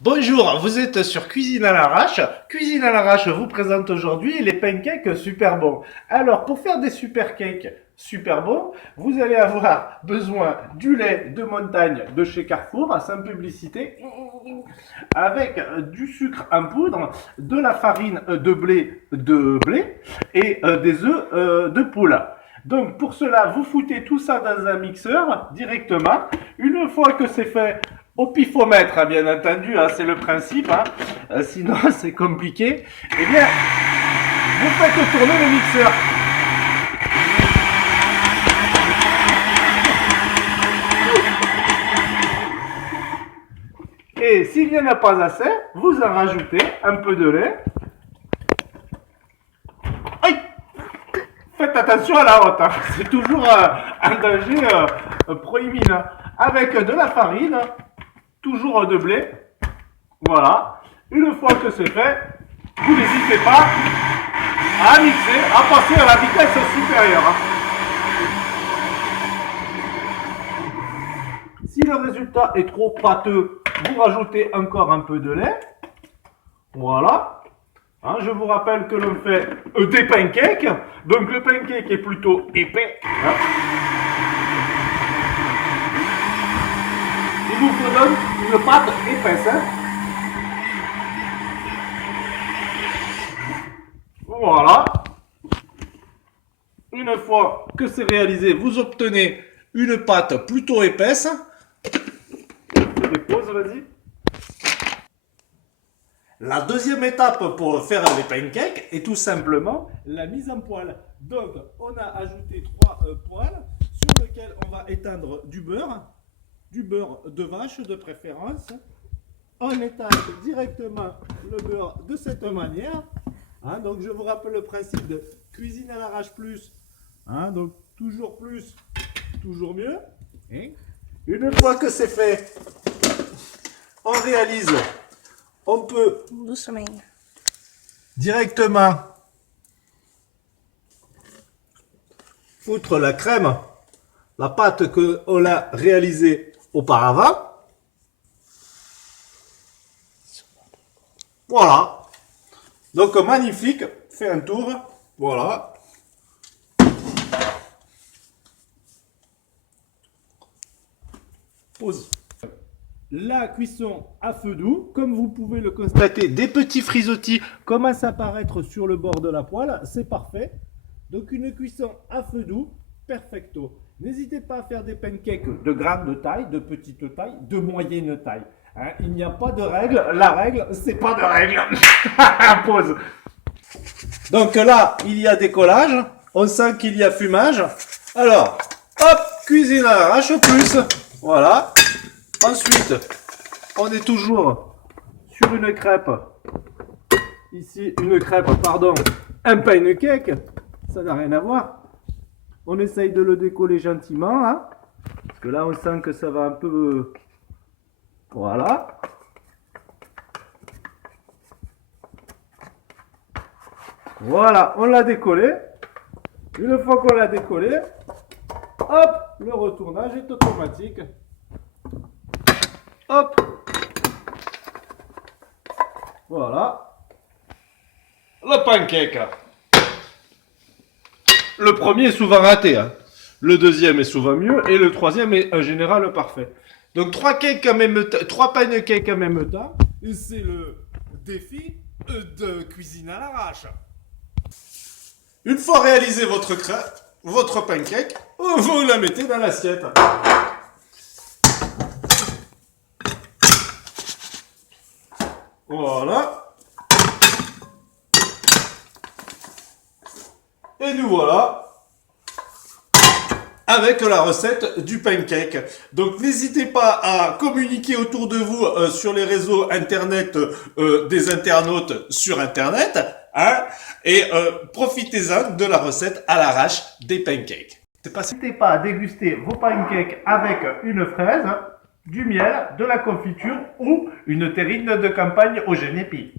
Bonjour, vous êtes sur Cuisine à l'arrache. Cuisine à l'arrache vous présente aujourd'hui les pancakes super bons. Alors, pour faire des super cakes super bons, vous allez avoir besoin du lait de montagne de chez Carrefour, sans publicité, avec du sucre en poudre, de la farine de blé et des œufs de poule. Donc pour cela, vous foutez tout ça dans un mixeur directement. Une fois que c'est fait, au pifomètre, hein, bien entendu, hein, c'est le principe, hein, sinon c'est compliqué. Eh bien, vous faites tourner le mixeur. Et s'il n'y en a pas assez, vous en rajoutez un peu de lait. Aïe! Faites attention à la hotte, hein. C'est toujours un danger proéminent. Avec de la farine, toujours de blé. Voilà. Une fois que c'est fait, vous n'hésitez pas à mixer, à passer à la vitesse supérieure, hein. Si le résultat est trop pâteux, vous rajoutez encore un peu de lait. Voilà. Hein, je vous rappelle que l'on fait des pancakes. Donc le pancake est plutôt épais, hein. Il vous donne une pâte épaisse, hein. Voilà. Une fois que c'est réalisé, vous obtenez une pâte plutôt épaisse. Je dépose, vas-y. La deuxième étape pour faire les pancakes est tout simplement la mise en poêle. Donc, on a ajouté trois poêles sur lesquelles on va étendre du beurre de vache de préférence. On étale directement le beurre de cette manière. Hein, donc, je vous rappelle le principe de cuisine à l'arrache plus. Hein, donc, toujours plus, toujours mieux. Hein. Une fois que c'est fait, on réalise. On peut directement foutre la crème, la pâte qu'on a réalisée auparavant. Voilà. Donc magnifique. Fais un tour. Voilà. Pause. La cuisson à feu doux, comme vous pouvez le constater, des petits frisottis commencent à apparaître sur le bord de la poêle, c'est parfait. Donc une cuisson à feu doux, perfecto. N'hésitez pas à faire des pancakes de grande taille, de petite taille, de moyenne taille. Hein, il n'y a pas de règle, la règle, c'est pas de règle. Pause. Donc là, il y a décollage, on sent qu'il y a fumage. Alors, hop, cuisine à l'arrache plus, voilà. Ensuite, on est toujours sur une crêpe. Ici, une crêpe, pardon, un pancake. Ça n'a rien à voir. On essaye de le décoller gentiment, hein, parce que là, on sent que ça va un peu... Voilà. Voilà, on l'a décollé. Une fois qu'on l'a décollé, hop, le retournage est automatique. Hop. Voilà. Le pancake. Le premier est souvent raté, hein. Le deuxième est souvent mieux et le troisième est en général parfait. Donc trois pancakes en même temps. Et c'est le défi de cuisine à l'arrache. Une fois réalisé votre pancake, vous la mettez dans l'assiette. Voilà. Et nous voilà avec la recette du pancake. Donc n'hésitez pas à communiquer autour de vous sur les réseaux internet des internautes sur internet, hein, et profitez-en de la recette à l'arrache des pancakes. N'hésitez pas à déguster vos pancakes avec une fraise, du miel, de la confiture ou une terrine de campagne au génépi.